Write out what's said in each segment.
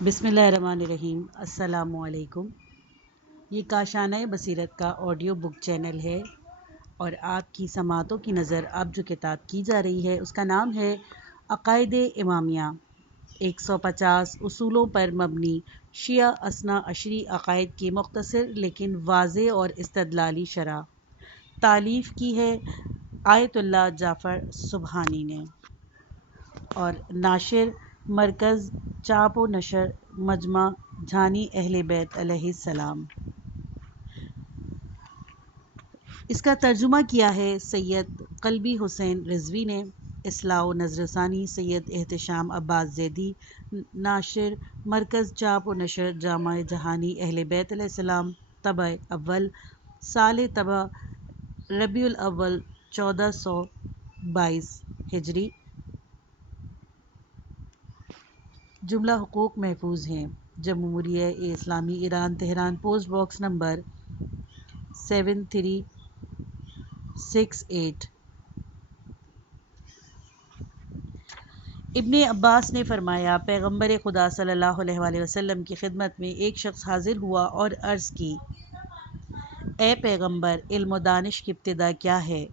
بسم اللہ الرحمن الرحیم۔ السلام علیکم۔ یہ کاشانہ بصیرت کا آڈیو بک چینل ہے اور آپ کی سماعتوں کی نظر اب جو کتاب کی جا رہی ہے اس کا نام ہے عقائد امامیہ، 150 اصولوں پر مبنی شیعہ اثنا عشری عقائد کی مختصر لیکن واضح اور استدلالی شرح۔ تالیف کی ہے آیت اللہ جعفر سبحانی نے اور ناشر مرکز چاپ و نشر مجمع جھانی اہل بیت علیہ السلام۔ اس کا ترجمہ کیا ہے سید قلبی حسین رضوی نے، اصلاح و نظر ثانی سید احتشام عباس زیدی، ناشر مرکز چاپ و نشر جامع جہانی اہل بیت علیہ السلام، طبع اول، سال طبع ربیع الاول 1422 ہجری۔ جملہ حقوق محفوظ ہیں۔ جمہوریہ اسلامی Iran, Tehran, post box number 7368۔ ابن عباس نے فرمایا، پیغمبر خدا صلی اللہ علیہ وآلہ وسلم کی خدمت میں ایک شخص حاضر ہوا اور عرض کی، اے پیغمبر، علم و دانش کی ابتدا کیا ہے؟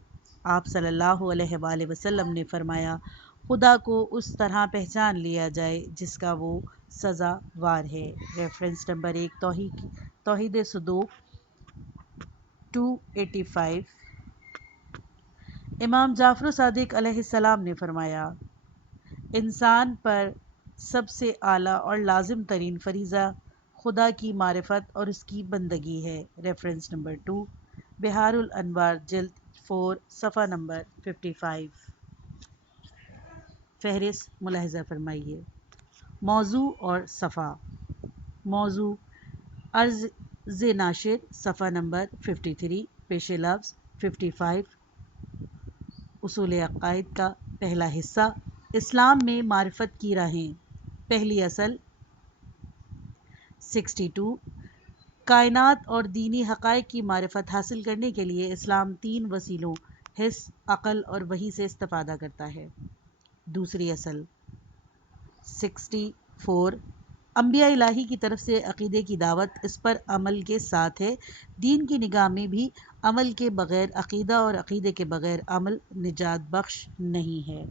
آپ صلی اللہ علیہ وآلہ وسلم نے فرمایا، خدا کو اس طرح پہچان لیا جائے جس کا وہ سزاوار ہے۔ ریفرنس نمبر 1، توحید صدوق 285۔ امام جعفر صادق علیہ السلام نے فرمایا، انسان پر سب سے اعلیٰ اور لازم ترین فریضہ خدا کی معرفت اور اس کی بندگی ہے۔ ریفرنس نمبر 2، بحار الانوار جلد 4 صفحہ نمبر 55۔ فہرست ملاحظہ فرمائیے۔ موضوع اور صفحہ۔ موضوع: عرض ناشر صفحہ نمبر 53، پیش لفظ 55۔ اصول عقائد کا پہلا حصہ، اسلام میں معرفت کی راہیں۔ پہلی اصل 62، کائنات اور دینی حقائق کی معرفت حاصل کرنے کے لیے اسلام 3 وسیلوں حس، عقل اور وحی سے استفادہ کرتا ہے۔ دوسری اصل 64، انبیاء الہی کی طرف سے عقیدے کی دعوت اس پر عمل کے ساتھ ہے۔ دین کی نگاہ میں بھی عمل کے بغیر عقیدہ اور عقیدے کے بغیر عمل نجات بخش نہیں ہے۔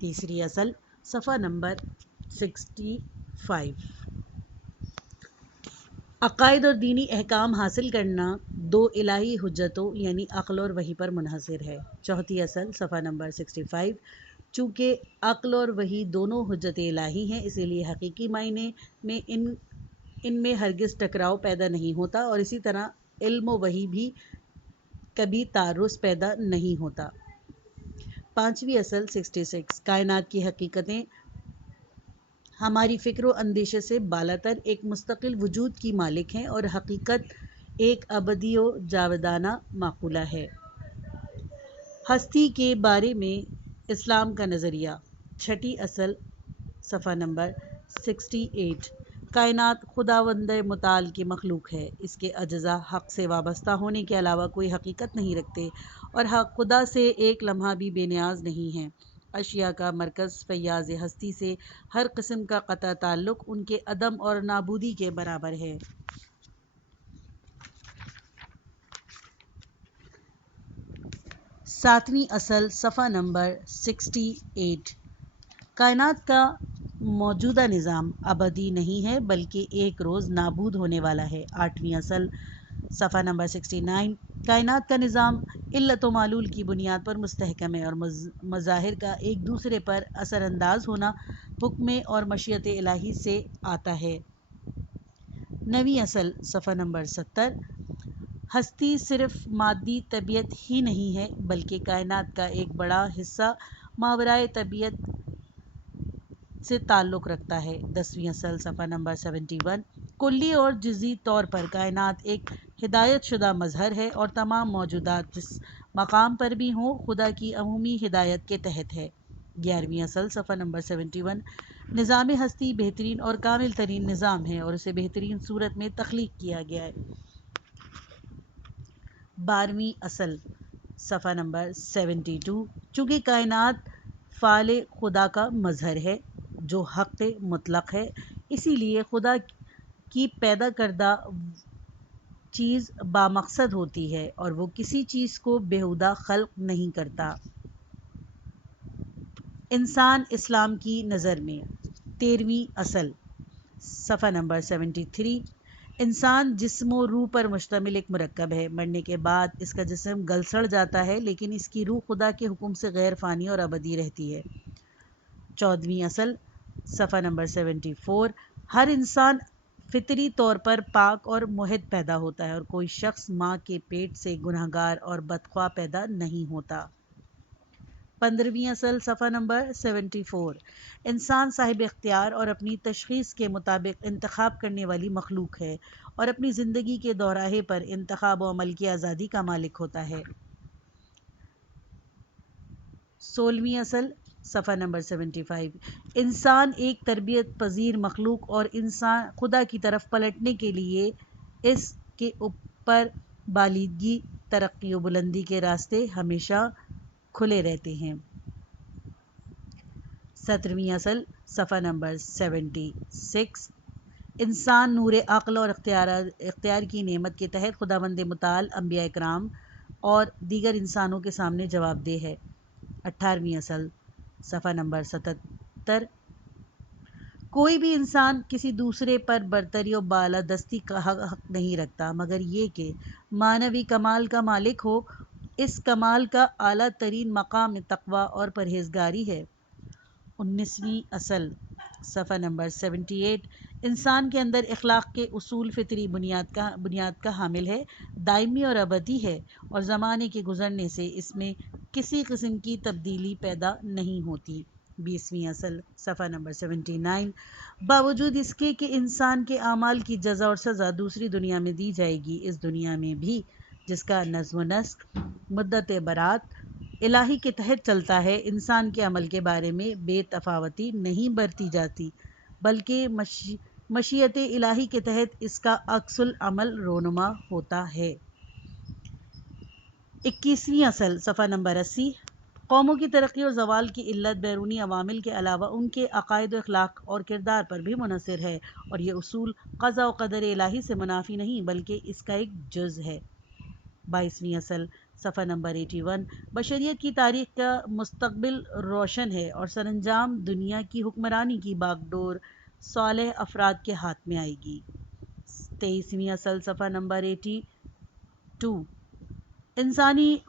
تیسری اصل صفحہ نمبر 65، عقائد اور دینی احکام حاصل کرنا 2 الہی حجتوں یعنی عقل اور وحی پر منحصر ہے۔ چوتھی اصل صفحہ نمبر 65، چونکہ عقل اور وحی دونوں حجت الہی ہیں اسی لیے حقیقی معنی میں ان میں ہرگز ٹکراؤ پیدا نہیں ہوتا اور اسی طرح علم و وحی بھی کبھی تعارض پیدا نہیں ہوتا۔ پانچویں اصل 66، کائنات کی حقیقتیں ہماری فکر و اندیشے سے بالاتر ایک مستقل وجود کی مالک ہیں اور حقیقت ایک ابدی و جاودانہ معقولہ ہے۔ ہستی کے بارے میں اسلام کا نظریہ۔ چھٹی اصل صفحہ نمبر 68، کائنات خداوند متعال کی مخلوق ہے، اس کے اجزا حق سے وابستہ ہونے کے علاوہ کوئی حقیقت نہیں رکھتے اور حق خدا سے ایک لمحہ بھی بے نیاز نہیں ہیں۔ اشیاء کا مرکز فیاض ہستی سے ہر قسم کا قطع تعلق ان کے عدم اور نابودی کے برابر ہے۔ ساتویں اصل صفحہ نمبر 68، کائنات کا موجودہ نظام ابدی نہیں ہے بلکہ ایک روز نابود ہونے والا ہے۔ آٹھویں اصل صفحہ نمبر 69، کائنات کا نظام علت و معلول کی بنیاد پر مستحکم ہے اور مظاہر کا ایک دوسرے پر اثر انداز ہونا حکم اور مشیت الہی سے آتا ہے۔ نویں اصل صفحہ نمبر 70، ہستی صرف مادی طبیعت ہی نہیں ہے بلکہ کائنات کا ایک بڑا حصہ ماورائے طبیعت سے تعلق رکھتا ہے۔ 10ویں اصل صفحہ نمبر 71، کلی اور جزئی طور پر کائنات ایک ہدایت شدہ مظہر ہے اور تمام موجودات جس مقام پر بھی ہوں خدا کی عمومی ہدایت کے تحت ہے۔ 11ویں اصل صفحہ نمبر 71، نظام ہستی بہترین اور کامل ترین نظام ہے اور اسے بہترین صورت میں تخلیق کیا گیا ہے۔ 12ویں اصل صفحہ نمبر 72، چونکہ کائنات فعل خدا کا مظہر ہے جو حق مطلق ہے اسی لیے خدا کی پیدا کردہ چیز بامقصد ہوتی ہے اور وہ کسی چیز کو بیہودہ خلق نہیں کرتا۔ انسان اسلام کی نظر میں 13ویں اصل، صفحہ نمبر 73۔ انسان جسم و روح پر مشتمل ایک مرکب ہے۔ مرنے کے بعد اس کا جسم گل سڑ جاتا ہے لیکن اس کی روح خدا کے حکم سے غیر فانی اور ابدی رہتی ہے۔ 14ویں اصل، صفحہ نمبر 74۔ ہر انسان فطری طور پر پاک اور موحد پیدا ہوتا ہے اور کوئی شخص ماں کے پیٹ سے گنہگار اور بدخواہ پیدا نہیں ہوتا۔ 15ویں اصل، صفحہ نمبر 74۔ انسان صاحب اختیار اور اپنی تشخیص کے مطابق انتخاب کرنے والی مخلوق ہے اور اپنی زندگی کے دوراہے پر انتخاب و عمل کی آزادی کا مالک ہوتا ہے۔ 16ویں اصل، صفحہ نمبر 75۔ انسان ایک تربیت پذیر مخلوق اور انسان خدا کی طرف پلٹنے کے لیے اس کے اوپر بالیدگی، ترقی و بلندی کے راستے ہمیشہ کھلے رہتے ہیں۔ 17ویں اصل، صفحہ نمبر 76۔ انسان نور عقل اور اختیار کی نعمت کے تحت خداوند متعال، انبیاء کرام اور دیگر انسانوں کے سامنے جواب دہ ہے۔ 18ویں اصل، صفحہ نمبر 77۔ کوئی بھی انسان کسی دوسرے پر برتری و بالادستی کا حق نہیں رکھتا مگر یہ کہ معنوی کمال کا مالک ہو۔ اس کمال کا اعلیٰ ترین مقام تقویٰ اور پرہیزگاری ہے۔ 19ویں اصل، صفحہ نمبر 78۔ انسان کے اندر اخلاق کے اصول فطری بنیاد کا حامل ہے، دائمی اور ابدی ہے اور زمانے کے گزرنے سے اس میں کسی قسم کی تبدیلی پیدا نہیں ہوتی۔ 20ویں اصل، صفحہ نمبر 79۔ باوجود اس کے کہ انسان کے اعمال کی جزا اور سزا دوسری دنیا میں دی جائے گی، اس دنیا میں بھی جس کا نظم و نسق مدت برات الہی کے تحت چلتا ہے، انسان کے عمل کے بارے میں بے تفاوتی نہیں برتی جاتی بلکہ مشیت الہی کے تحت اس کا عکس العمل رونما ہوتا ہے۔ 21ویں اصل، صفحہ نمبر 80۔ قوموں کی ترقی اور زوال کی علت بیرونی عوامل کے علاوہ ان کے عقائد و اخلاق اور کردار پر بھی منحصر ہے اور یہ اصول قضاء و قدر الہی سے منافی نہیں بلکہ اس کا ایک جز ہے۔ 22ویں اصل، صفحہ نمبر 81۔ بشریت کی تاریخ کا مستقبل روشن ہے اور سرانجام دنیا کی حکمرانی کی باغ ڈور صالح افراد کے ہاتھ میں آئے گی۔ 23ویں اصل، صفحہ نمبر 82۔ انسان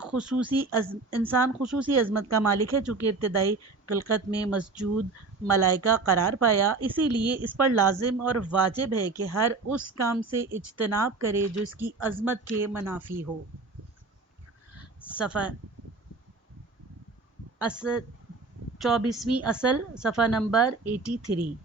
خصوصی عظمت کا مالک ہے چونکہ ابتدائی خلقت میں مسجود ملائکہ قرار پایا، اسی لیے اس پر لازم اور واجب ہے کہ ہر اس کام سے اجتناب کرے جو اس کی عظمت کے منافی ہو۔ 24ویں اصل، صفحہ نمبر 83۔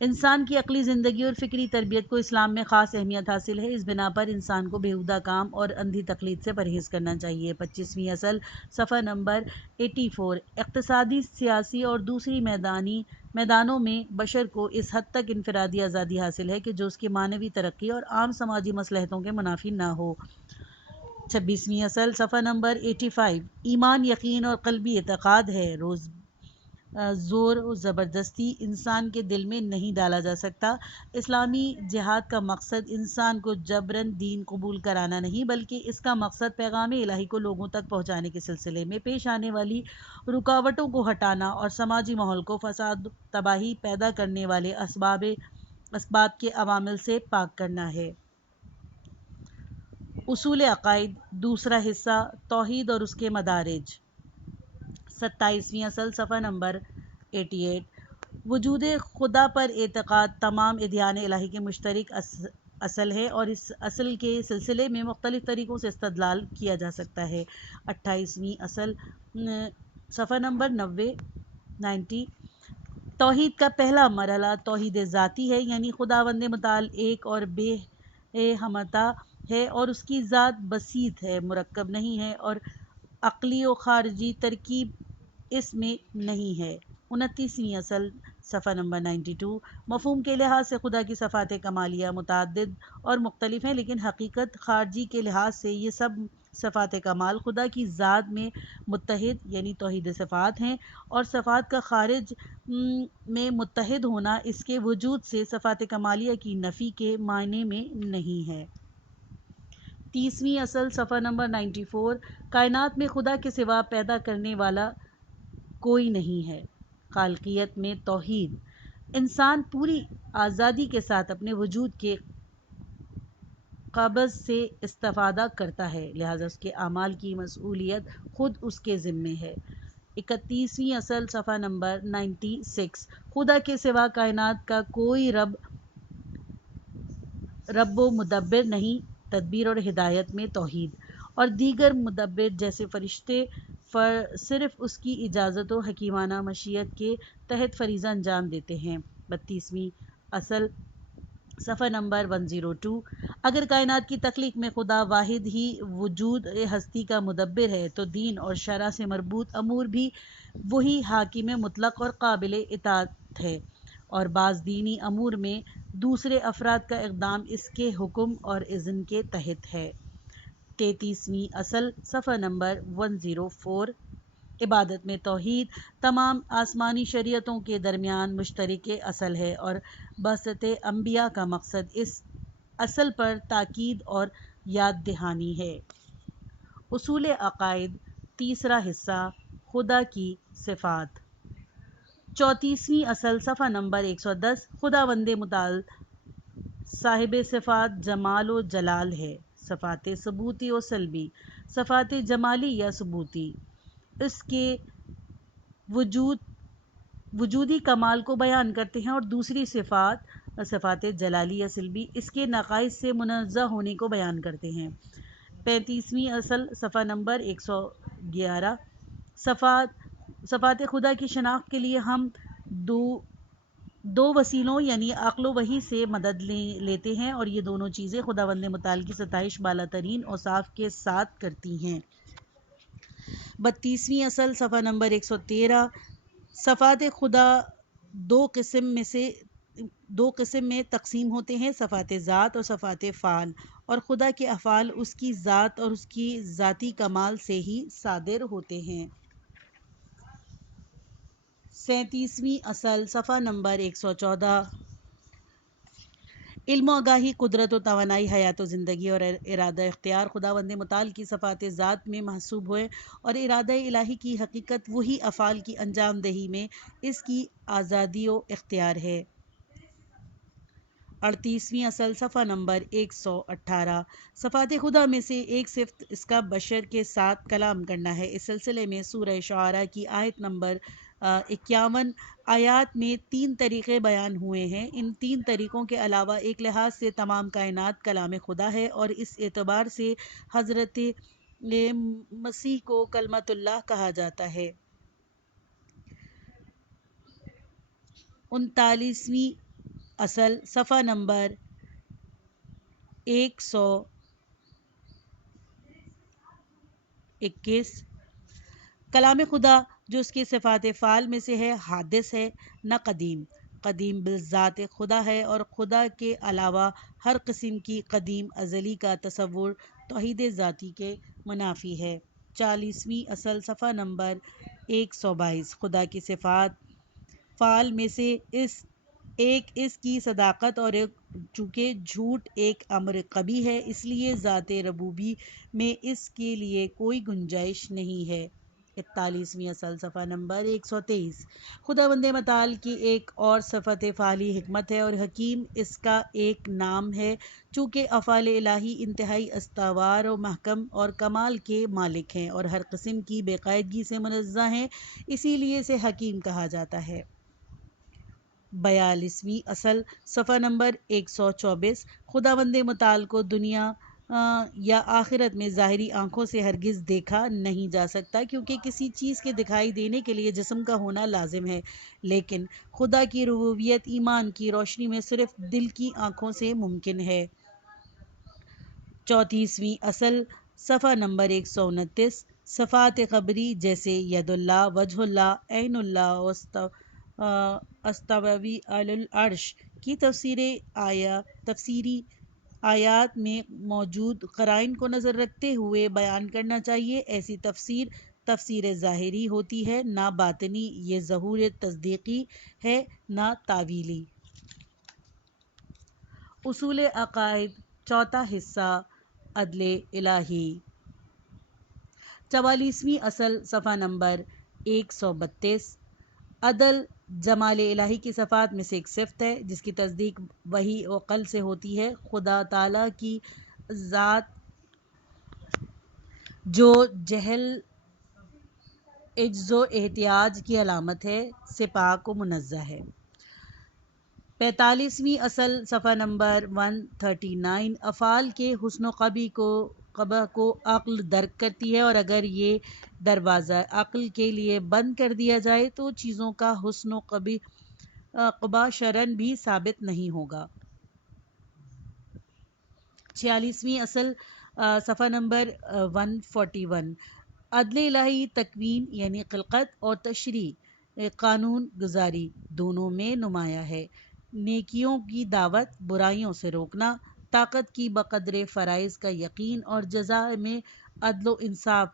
انسان کی عقلی زندگی اور فکری تربیت کو اسلام میں خاص اہمیت حاصل ہے، اس بنا پر انسان کو بیہودہ کام اور اندھی تقلید سے پرہیز کرنا چاہیے۔ 25ویں اصل، صفحہ نمبر 84۔ اقتصادی، سیاسی اور دوسری میدانوں میں بشر کو اس حد تک انفرادی آزادی حاصل ہے کہ جو اس کی معنوی ترقی اور عام سماجی مصلحتوں کے منافی نہ ہو۔ 26ویں اصل، صفحہ نمبر 85۔ ایمان، یقین اور قلبی اعتقاد ہے، زور و زبردستی انسان کے دل میں نہیں ڈالا جا سکتا۔ اسلامی جہاد کا مقصد انسان کو جبراً دین قبول کرانا نہیں بلکہ اس کا مقصد پیغام الہی کو لوگوں تک پہنچانے کے سلسلے میں پیش آنے والی رکاوٹوں کو ہٹانا اور سماجی ماحول کو فساد و تباہی پیدا کرنے والے اسباب کے عوامل سے پاک کرنا ہے۔ اصول عقائد، دوسرا حصہ، توحید اور اس کے مدارج۔ 27ویں اصل، صفحہ نمبر 88۔ وجود خدا پر اعتقاد تمام ادیان الہی کے مشترک اصل ہے اور اس اصل کے سلسلے میں مختلف طریقوں سے استدلال کیا جا سکتا ہے۔ 28ویں اصل، صفحہ نمبر 90۔ توحید کا پہلا مرحلہ توحید ذاتی ہے، یعنی خداوند متعال ایک اور بے ہمتا ہے اور اس کی ذات بسیط ہے، مرکب نہیں ہے اور عقلی و خارجی ترکیب اس میں نہیں ہے۔ 29ویں اصل، صفحہ نمبر 92۔ مفہوم کے لحاظ سے خدا کی صفات کمالیہ متعدد اور مختلف ہیں لیکن حقیقت خارجی کے لحاظ سے یہ سب صفات کمال خدا کی ذات میں متحد یعنی توحید صفات ہیں، اور صفات کا خارج میں متحد ہونا اس کے وجود سے صفات کمالیہ کی نفی کے معنی میں نہیں ہے۔ 30ویں اصل صفحہ نمبر 94، کائنات میں خدا کے سوا پیدا کرنے والا کوئی نہیں ہے۔ خالقیت میں توحید، انسان پوری آزادی کے ساتھ اپنے وجود کے قبض سے استفادہ کرتا ہے، لہذا اس کے اعمال کی مسئولیت خود اس کے ذمے ہے۔ 31ویں اصل صفحہ نمبر 96، خدا کے سوا کائنات کا کوئی رب و مدبر نہیں، تدبیر اور ہدایت میں توحید، اور دیگر مدبر جیسے فرشتے صرف اس کی اجازت و حکیمانہ مشیت کے تحت فریضہ انجام دیتے ہیں۔ 32ویں اصل صفحہ نمبر 102، اگر کائنات کی تخلیق میں خدا واحد ہی وجود ہستی کا مدبر ہے تو دین اور شرع سے مربوط امور بھی وہی حاکم مطلق اور قابل اطاعت ہے، اور بعض دینی امور میں دوسرے افراد کا اقدام اس کے حکم اور اذن کے تحت ہے۔ 33ویں اصل صفحہ نمبر 104، عبادت میں توحید تمام آسمانی شریعتوں کے درمیان مشترک اصل ہے، اور بعثت انبیاء کا مقصد اس اصل پر تاکید اور یاد دہانی ہے۔ اصول عقائد، تیسرا حصہ، خدا کی صفات۔ 34ویں اصل صفحہ نمبر 110، خداوند متعال صاحب صفات جمال و جلال ہے۔ صفات ثبوتی و سلبی، صفات جمالی یا ثبوتی اس کے وجودی کمال کو بیان کرتے ہیں، اور دوسری صفات جلالی یا سلبی اس کے نقائص سے منزہ ہونے کو بیان کرتے ہیں۔ 35ویں اصل صفحہ نمبر 111، صفات خدا کی شناخت کے لیے ہم دو وسیلوں یعنی عقل و وحی سے مدد لیتے ہیں، اور یہ دونوں چیزیں خداوند متعال کی ستائش بالا ترین اوصاف کے ساتھ کرتی ہیں۔ 32ویں اصل صفحہ نمبر 113، صفات خدا دو قسم میں تقسیم ہوتے ہیں، صفات ذات اور صفات فعل، اور خدا کے افعال اس کی ذات اور اس کی ذاتی کمال سے ہی صادر ہوتے ہیں۔ 37ویں اصل صفحہ نمبر 114، علم و آگاہی، قدرت و توانائی، حیات و زندگی اور ارادہ اختیار خداوند متعال کی صفات ذات میں محسوب ہوئے، اور ارادہ الہی کی حقیقت وہی افعال کی انجام دہی میں اس کی آزادی و اختیار ہے۔ 38ویں اصل صفحہ نمبر 118، صفات خدا میں سے ایک صفت اس کا بشر کے ساتھ کلام کرنا ہے۔ اس سلسلے میں سورہ شعراء کی آیت نمبر 51 آیات میں 3 طریقے بیان ہوئے ہیں۔ ان 3 طریقوں کے علاوہ ایک لحاظ سے تمام کائنات کلام خدا ہے، اور اس اعتبار سے حضرت مسیح کو کلمۃ اللہ کہا جاتا ہے۔ 39ویں اصل صفحہ نمبر 121، کلام خدا جو اس کی صفات فعال میں سے ہے حادث ہے نہ قدیم بالذات خدا ہے، اور خدا کے علاوہ ہر قسم کی قدیم ازلی کا تصور توحید ذاتی کے منافی ہے۔ 40ویں اصل صفحہ نمبر 122، خدا کی صفات فعال میں سے اس کی صداقت، اور چونکہ جھوٹ ایک امر قبیح ہے اس لیے ذات ربوبی میں اس کے لیے کوئی گنجائش نہیں ہے۔ 41ویں اصل صفحہ نمبر 123، خداوند متعال کی ایک اور صفت فعلی حکمت ہے، اور حکیم اس کا ایک نام ہے، چونکہ افعال الہی انتہائی استوار و محکم اور کمال کے مالک ہیں، اور ہر قسم کی بے قاعدگی سے منزہ ہیں، اسی لیے اسے حکیم کہا جاتا ہے۔ 42ویں اصل صفحہ نمبر 124، خداوند متعال کو دنیا یا آخرت میں ظاہری آنکھوں سے ہرگز دیکھا نہیں جا سکتا، کیونکہ کسی چیز کے دکھائی دینے کے لیے جسم کا ہونا لازم ہے، لیکن خدا کی ربوبیت ایمان کی روشنی میں صرف دل کی آنکھوں سے ممکن ہے۔ 34ویں اصل صفحہ نمبر 129، صفات خبری جیسے ید اللہ، وجہ اللہ، عین اللہ، استوی علی العرش کی تفسیری آیات میں موجود قرائن کو نظر رکھتے ہوئے بیان کرنا چاہیے۔ ایسی تفسیر ظاہری ہوتی ہے، نہ باطنی۔ یہ ظہور تصدیقی ہے، نہ تعویلی۔ اصول عقائد، چوتھا حصہ، عدل الہی، 44ویں اصل، صفحہ نمبر 132۔ عدل جمال الہی کی صفات میں سے ایک صفت ہے جس کی تصدیق وحی و عقل سے ہوتی ہے۔ خدا تعالیٰ کی ذات جو جہل، عجز و احتیاج کی علامت ہے، سے پاک و منزہ ہے۔ 45ویں اصل، صفحہ نمبر 139۔ افعال کے حسن و قبح کو عقل درک کرتی ہے، اور اگر یہ دروازہ عقل کے لیے بند کر دیا جائے تو چیزوں کا حسن و قبح شرعاً بھی ثابت نہیں ہوگا۔ 46ویں اصل، صفحہ نمبر 141۔ عدل الہی تکوین یعنی خلقت اور تشریع قانون گزاری دونوں میں نمایاں ہے۔ نیکیوں کی دعوت، برائیوں سے روکنا، طاقت کی بقدر فرائض کا یقین اور جزا میں عدل و انصاف،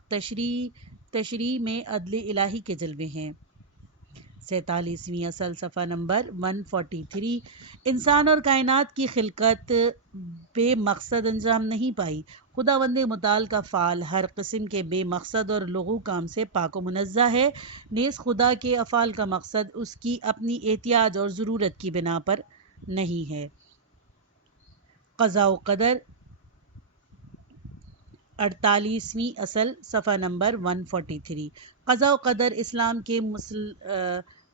تشریع میں عدل الہی کے جلوے ہیں۔ 47ویں اصل، صفحہ نمبر 143۔ انسان اور کائنات کی خلقت بے مقصد انجام نہیں پائی۔ خداوند متعال کا فعل ہر قسم کے بے مقصد اور لغو کام سے پاک و منزہ ہے، نیز خدا کے افعال کا مقصد اس کی اپنی احتیاج اور ضرورت کی بنا پر نہیں ہے۔ قضاء و قدر، 48ویں اصل، صفحہ نمبر 143۔ قضاء و قدر اسلام کے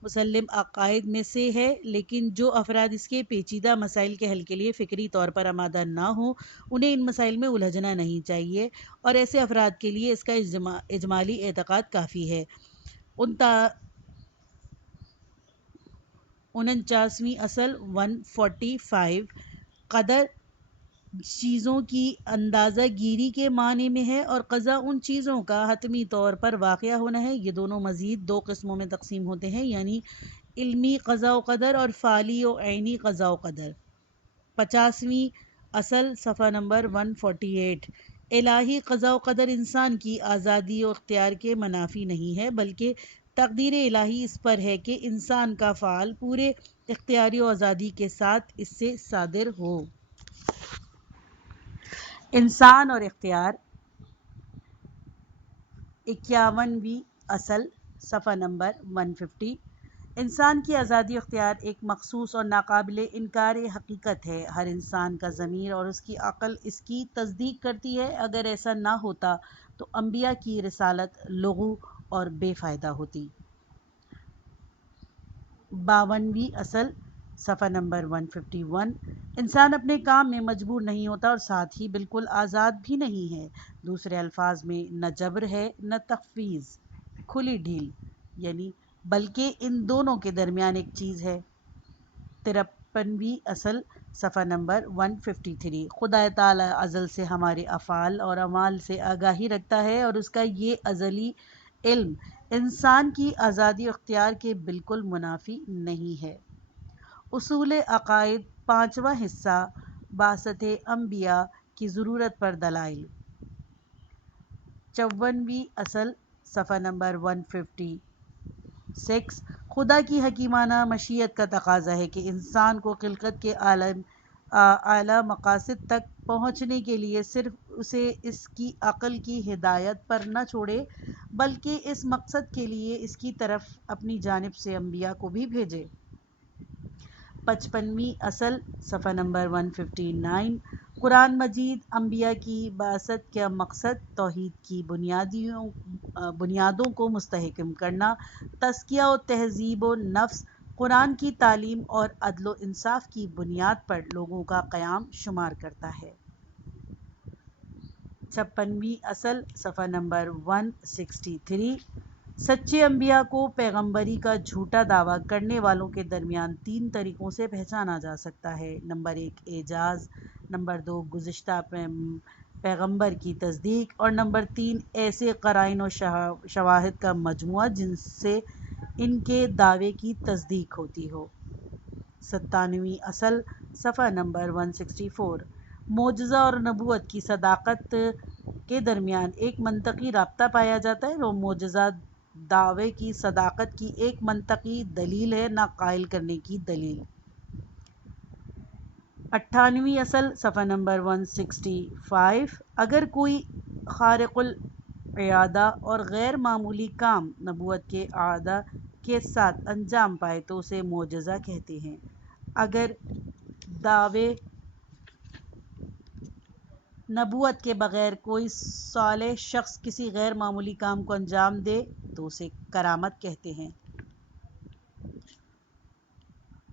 مسلم عقائد میں سے ہے، لیکن جو افراد اس کے پیچیدہ مسائل کے حل کے لیے فکری طور پر آمادہ نہ ہوں انہیں ان مسائل میں الجھنا نہیں چاہیے، اور ایسے افراد کے لیے اس کا اجمالی اعتقاد کافی ہے۔ 49ویں اصل، 145۔ قدر چیزوں کی اندازہ گیری کے معنی میں ہے، اور قضا ان چیزوں کا حتمی طور پر واقعہ ہونا ہے۔ یہ دونوں مزید دو قسموں میں تقسیم ہوتے ہیں، یعنی علمی قضاء و قدر اور فعلی و عینی قضاء و قدر۔ 50ویں اصل، صفحہ نمبر 148۔ الہی قضاء و قدر انسان کی آزادی و اختیار کے منافی نہیں ہے، بلکہ تقدیر الہی اس پر ہے کہ انسان کا فعل پورے اختیاری و آزادی کے ساتھ اس سے صادر ہو۔ انسان اور اختیار، 51ویں اصل، صفحہ نمبر 150۔ انسان کی آزادی و اختیار ایک مخصوص اور ناقابل انکار حقیقت ہے۔ ہر انسان کا ضمیر اور اس کی عقل اس کی تصدیق کرتی ہے۔ اگر ایسا نہ ہوتا تو انبیاء کی رسالت لغو اور بے فائدہ ہوتی۔ 52ویں اصل، صفحہ نمبر 151۔ انسان اپنے کام میں مجبور نہیں ہوتا اور ساتھ ہی بالکل آزاد بھی نہیں ہے۔ دوسرے الفاظ میں نہ جبر ہے نہ تفویض، کھلی ڈھیل، یعنی بلکہ ان دونوں کے درمیان ایک چیز ہے۔ 53ویں اصل، صفحہ نمبر 153۔ خدا تعالی ازل سے ہمارے افعال اور اعمال سے آگاہی رکھتا ہے، اور اس کا یہ ازلی علم انسان کی آزادی و اختیار کے بالکل منافی نہیں ہے۔ اصول عقائد، پانچواں حصہ، بعثت انبیاء کی ضرورت پر دلائل، 54ویں اصل، صفحہ نمبر 156۔ خدا کی حکیمانہ مشیت کا تقاضا ہے کہ انسان کو خلقت کے اعلیٰ مقاصد تک پہنچنے کے لیے صرف اسے اس کی عقل کی ہدایت پر نہ چھوڑے، بلکہ اس مقصد کے لیے اس کی طرف اپنی جانب سے انبیاء کو بھی بھیجے۔ 55ویں اصل، صفحہ نمبر 159۔ قرآن مجید انبیاء کی بعثت کا مقصد توحید کی بنیادوں کو مستحکم کرنا، تزکیہ و تہذیب و نفس، قرآن کی تعلیم اور عدل و انصاف کی بنیاد پر لوگوں کا قیام شمار کرتا ہے۔ 56ویں اصل، صفحہ نمبر 163۔ سچے انبیاء کو پیغمبری کا جھوٹا دعویٰ کرنے والوں کے درمیان تین طریقوں سے پہچانا جا سکتا ہے۔ نمبر 1 اعجاز، نمبر 2 گزشتہ پیغمبر کی تصدیق، اور نمبر 3 ایسے قرائن و شواہد کا مجموعہ جن سے ان کے دعوے کی تصدیق ہوتی ہو۔ 97ویں اصل، صفحہ نمبر 164۔ معجزہ اور نبوت کی صداقت کے درمیان ایک منطقی رابطہ پایا جاتا ہے، اور معجزہ دعوے کی صداقت کی ایک منطقی دلیل ہے، نہ قائل کرنے کی دلیل۔ 98ویں اصل صفحہ نمبر 165۔ اگر کوئی خارق العادہ اور غیر معمولی کام نبوت کے اعادہ کے ساتھ انجام پائے تو اسے معجزہ کہتے ہیں۔ اگر دعوے نبوت کے بغیر کوئی صالح شخص کسی غیر معمولی کام کو انجام دے تو اسے کرامت کہتے ہیں۔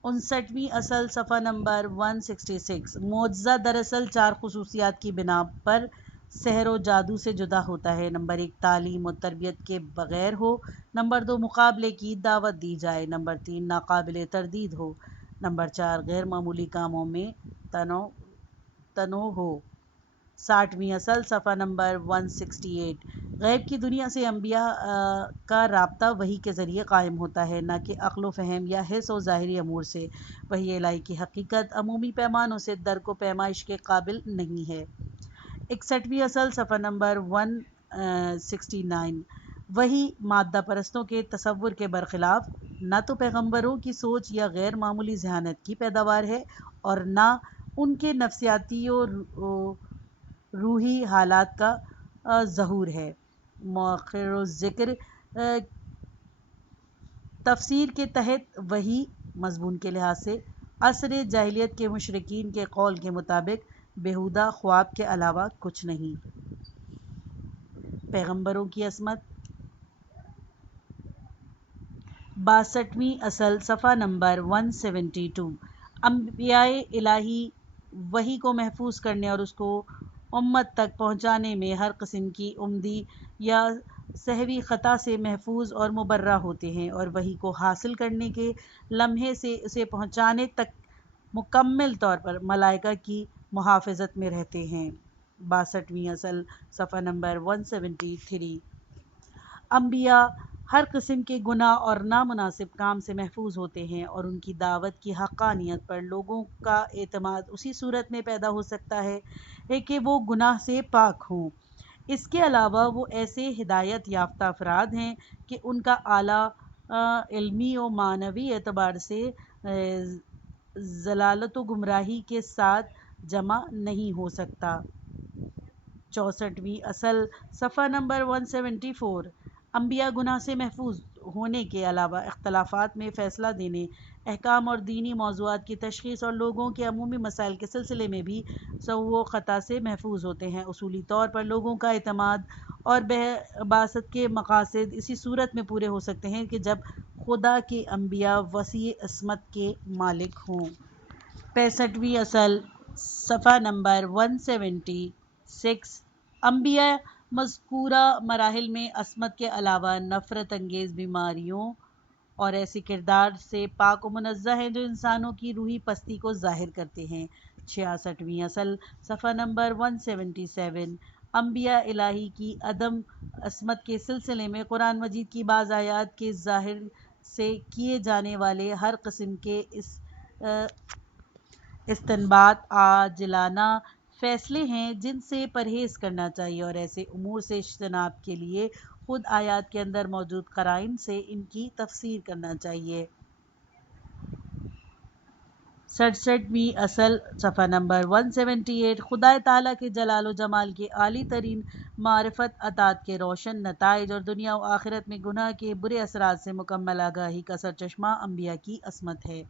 59ویں اصل صفحہ نمبر 166۔ معجزہ دراصل 4 خصوصیات کی بنا پر سحر و جادو سے جدا ہوتا ہے۔ نمبر 1، تعلیم و تربیت کے بغیر ہو۔ نمبر 2، مقابلے کی دعوت دی جائے۔ نمبر 3، ناقابل تردید ہو۔ نمبر 4، غیر معمولی کاموں میں تنوع ہو۔ 60ویں اصل صفحہ نمبر 168۔ غیب کی دنیا سے انبیاء کا رابطہ وحی کے ذریعے قائم ہوتا ہے، نہ کہ عقل و فہم یا حس و ظاہری امور سے۔ وحی الہی کی حقیقت عمومی پیمانوں سے درک و پیمائش کے قابل نہیں ہے۔ 61ویں اصل صفحہ نمبر 169۔ وحی مادہ پرستوں کے تصور کے برخلاف نہ تو پیغمبروں کی سوچ یا غیر معمولی ذہانت کی پیداوار ہے، اور نہ ان کے نفسیاتی و روحی حالات کا ظہور ہے۔ مؤخر الذکر تفسیر کے تحت وحی مضمون کے لحاظ سے عصر جاہلیت کے مشرکین کے قول کے مطابق بیہودہ خواب کے علاوہ کچھ نہیں۔ پیغمبروں کی عصمت۔ 62ویں اصل صفحہ نمبر 172۔ انبیاء الہی وحی کو محفوظ کرنے اور اس کو امت تک پہنچانے میں ہر قسم کی عمدی یا سہوی خطا سے محفوظ اور مبرہ ہوتے ہیں، اور وحی کو حاصل کرنے کے لمحے سے اسے پہنچانے تک مکمل طور پر ملائکہ کی محافظت میں رہتے ہیں۔ 62ویں اصل صفحہ نمبر 173۔ انبیاء ہر قسم کے گناہ اور نامناسب کام سے محفوظ ہوتے ہیں، اور ان کی دعوت کی حقانیت پر لوگوں کا اعتماد اسی صورت میں پیدا ہو سکتا ہے کہ وہ گناہ سے پاک ہوں۔ اس کے علاوہ وہ ایسے ہدایت یافتہ افراد ہیں کہ ان کا اعلیٰ علمی و معنوی اعتبار سے ضلالت و گمراہی کے ساتھ جمع نہیں ہو سکتا۔ 64ویں اصل صفحہ نمبر 174۔ انبیاء گناہ سے محفوظ ہونے کے علاوہ اختلافات میں فیصلہ دینے، احکام اور دینی موضوعات کی تشخیص اور لوگوں کے عمومی مسائل کے سلسلے میں بھی سہو و خطا سے محفوظ ہوتے ہیں۔ اصولی طور پر لوگوں کا اعتماد اور بعثت کے مقاصد اسی صورت میں پورے ہو سکتے ہیں کہ جب خدا کے انبیاء وسیع عصمت کے مالک ہوں۔ 65ویں اصل صفحہ نمبر 176۔ انبیاء مذکورہ مراحل میں عصمت کے علاوہ نفرت انگیز بیماریوں اور ایسے کردار سے پاک و منزہ ہیں جو انسانوں کی روحی پستی کو ظاہر کرتے ہیں۔ 66ویں اصل صفحہ نمبر 177۔ انبیاء الہی کی عدم عصمت کے سلسلے میں قرآن مجید کی بعض آیات کے ظاہر سے کیے جانے والے ہر قسم کے استنباط عاجلانہ فیصلے ہیں جن سے پرہیز کرنا چاہیے، اور ایسے امور سے اجتناب کے لیے خود آیات کے اندر موجود قرائن سے ان کی تفسیر کرنا چاہیے۔ 67ویں اصل صفحہ نمبر 178۔ خدا تعالیٰ کے جلال و جمال کے عالی ترین معرفت عطات کے روشن نتائج اور دنیا و آخرت میں گناہ کے برے اثرات سے مکمل آگاہی کا سرچشمہ انبیاء کی عصمت ہے۔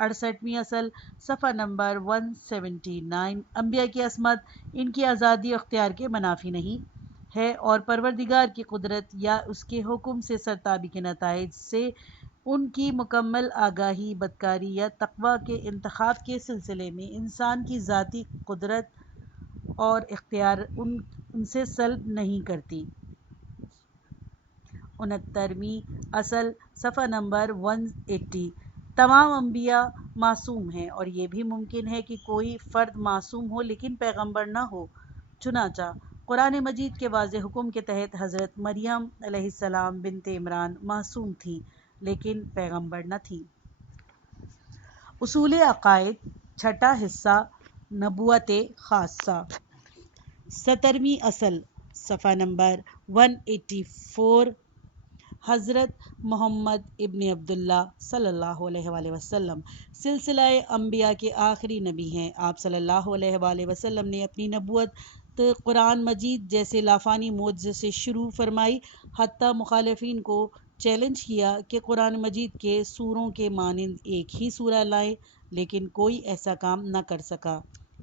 68ویں اصل صفحہ نمبر 179۔ انبیاء کی عصمت ان کی آزادی اختیار کے منافی نہیں ہے، اور پروردگار کی قدرت یا اس کے حکم سے سرتابی کے نتائج سے ان کی مکمل آگاہی بدکاری یا تقویٰ کے انتخاب کے سلسلے میں انسان کی ذاتی قدرت اور اختیار ان سے سلب نہیں کرتی۔ 69ویں اصل صفحہ نمبر 180۔ تمام انبیاء معصوم ہیں، اور یہ بھی ممکن ہے کہ کوئی فرد معصوم ہو لیکن پیغمبر نہ ہو۔ چنانچہ قرآن مجید کے واضح حکم کے تحت حضرت مریم علیہ السلام بنت عمران معصوم تھیں لیکن پیغمبر نہ تھیں۔ اصول عقائد، چھٹا حصہ نبوت خاصہ، 17ویں اصل، صفحہ نمبر 184، حضرت محمد ابن عبداللہ صلی اللہ علیہ وآلہ وسلم سلسلہ انبیاء کے آخری نبی ہیں۔ آپ صلی اللہ علیہ وآلہ وسلم نے اپنی نبوت قرآن مجید جیسے لافانی معجزے سے شروع فرمائی، حتیٰ مخالفین کو چیلنج کیا کہ قرآن مجید کے سوروں کے مانند ایک ہی سورہ لائیں، لیکن کوئی ایسا کام نہ کر سکا۔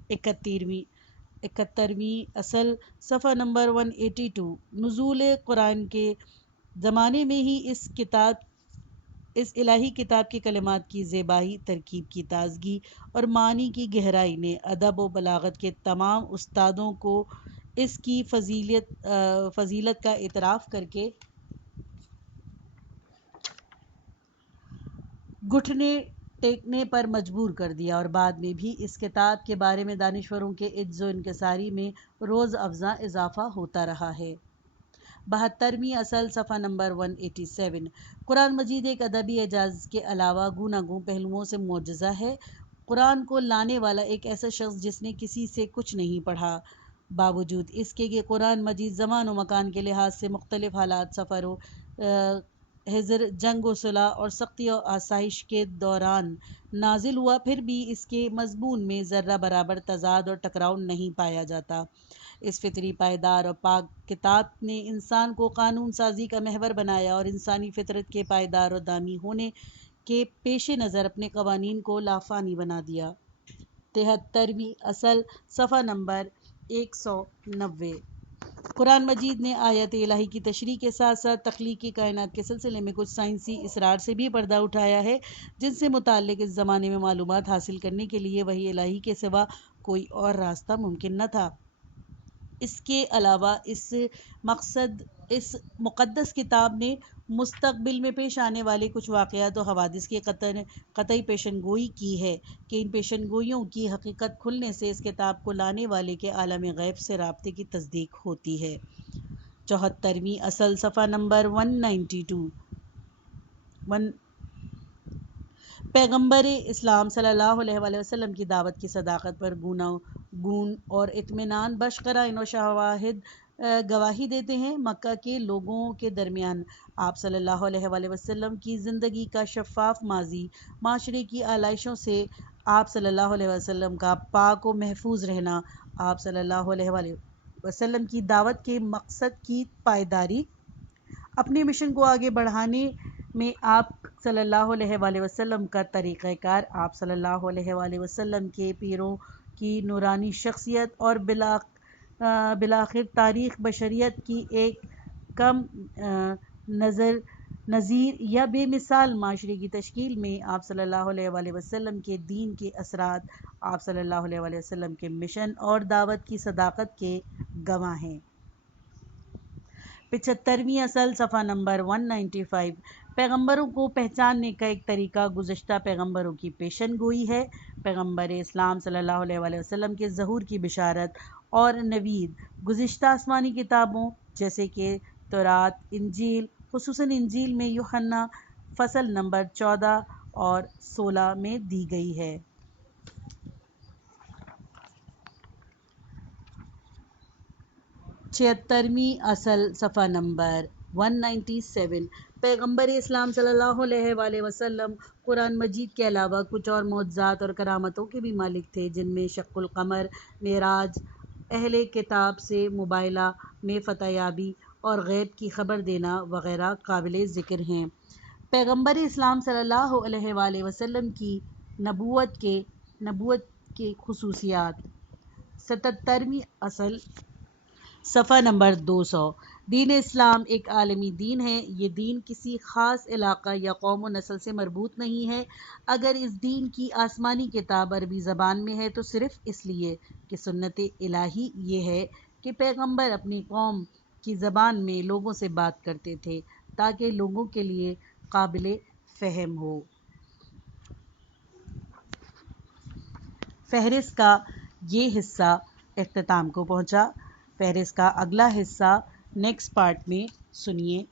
71ویں اصل، صفحہ نمبر 182، نزول قرآن کے زمانے میں ہی اس الہی کتاب کی کلمات کی زیبائی، ترکیب کی تازگی اور معنی کی گہرائی نے ادب و بلاغت کے تمام استادوں کو اس کی فضیلت کا اعتراف کر کے گھٹنے ٹیکنے پر مجبور کر دیا، اور بعد میں بھی اس کتاب کے بارے میں دانشوروں کے عجز و انکساری میں روز افزاں اضافہ ہوتا رہا ہے۔ 72ویں اصل، صفحہ نمبر 187، قرآن مجید ایک ادبی اعجاز کے علاوہ گوناگون پہلوؤں سے معجزہ ہے۔ قرآن کو لانے والا ایک ایسا شخص جس نے کسی سے کچھ نہیں پڑھا، باوجود اس کے کہ قرآن مجید زمان و مکان کے لحاظ سے مختلف حالات، سفر و حضر، جنگ و صلح اور سختی و آسائش کے دوران نازل ہوا، پھر بھی اس کے مضمون میں ذرہ برابر تضاد اور ٹکراؤ نہیں پایا جاتا۔ اس فطری پائیدار اور پاک کتاب نے انسان کو قانون سازی کا محور بنایا اور انسانی فطرت کے پائیدار و دامی ہونے کے پیش نظر اپنے قوانین کو لافانی بنا دیا۔ 73ویں اصل، صفحہ نمبر 190، قرآن مجید نے آیات الہی کی تشریح کے ساتھ ساتھ تخلیقی کائنات کے سلسلے میں کچھ سائنسی اسرار سے بھی پردہ اٹھایا ہے، جن سے متعلق اس زمانے میں معلومات حاصل کرنے کے لیے وحی الہی کے سوا کوئی اور راستہ ممکن نہ تھا۔ اس کے علاوہ اس مقدس کتاب نے مستقبل میں پیش آنے والے کچھ واقعات و حوادث کی قطعی پیشن گوئی کی ہے کہ ان پیشن گوئیوں کی حقیقت کھلنے سے اس کتاب کو لانے والے کے عالم غیب سے رابطے کی تصدیق ہوتی ہے۔ 74ویں اصل، صفحہ نمبر 192، پیغمبر اسلام صلی اللہ علیہ وآلہ وسلم کی دعوت کی صداقت پر گون اور اطمینان بخش قرائن و شواہد گواہی دیتے ہیں۔ مکہ کے لوگوں کے درمیان آپ صلی اللہ علیہ وآلہ وسلم کی زندگی کا شفاف ماضی، معاشرے کی آلائشوں سے آپ صلی اللہ علیہ وسلم کا پاک و محفوظ رہنا، آپ صلی اللہ علیہ وآلہ وسلم کی دعوت کے مقصد کی پائیداری، اپنے مشن کو آگے بڑھانے میں آپ صلی اللہ علیہ وآلہ وسلم کا طریقہ کار، آپ صلی اللہ علیہ وآلہ وسلم کے پیروں کی نورانی شخصیت اور بالآخر تاریخ بشریت کی ایک کم نظیر یا بے مثال معاشرے کی تشکیل میں آپ صلی اللہ علیہ وآلہ وسلم کے دین کے اثرات، آپ صلی اللہ علیہ وآلہ وسلم کے مشن اور دعوت کی صداقت کے گواہ ہیں۔ 75ویں اصل، صفحہ نمبر 195، پیغمبروں کو پہچاننے کا ایک طریقہ گزشتہ پیغمبروں کی پیشن گوئی ہے۔ پیغمبر اسلام صلی اللہ علیہ وآلہ وسلم کے ظہور کی بشارت اور نوید گزشتہ آسمانی کتابوں جیسے کہ توراۃ، انجیل، خصوصاً انجیل میں یوحنا فصل نمبر 14 اور 16 میں دی گئی ہے۔ 76ویں اصل، صفحہ نمبر 197، پیغمبر اسلام صلی اللہ علیہ وآلہ وسلم قرآن مجید کے علاوہ کچھ اور معجزات اور کرامتوں کے بھی مالک تھے، جن میں شق القمر، معراج، اہل کتاب سے مباہلہ میں فتح یابی اور غیب کی خبر دینا وغیرہ قابل ذکر ہیں۔ پیغمبر اسلام صلی اللہ علیہ وآلہ وسلم کی نبوت کے خصوصیات، 77ویں اصل، صفحہ نمبر 200، دین اسلام ایک عالمی دین ہے۔ یہ دین کسی خاص علاقہ یا قوم و نسل سے مربوط نہیں ہے۔ اگر اس دین کی آسمانی کتاب عربی زبان میں ہے تو صرف اس لیے کہ سنت الہی یہ ہے کہ پیغمبر اپنی قوم کی زبان میں لوگوں سے بات کرتے تھے تاکہ لوگوں کے لیے قابل فہم ہو۔ فہرست کا یہ حصہ اختتام کو پہنچا۔ فہرست کا اگلا حصہ نیکسٹ پارٹ میں سنیے۔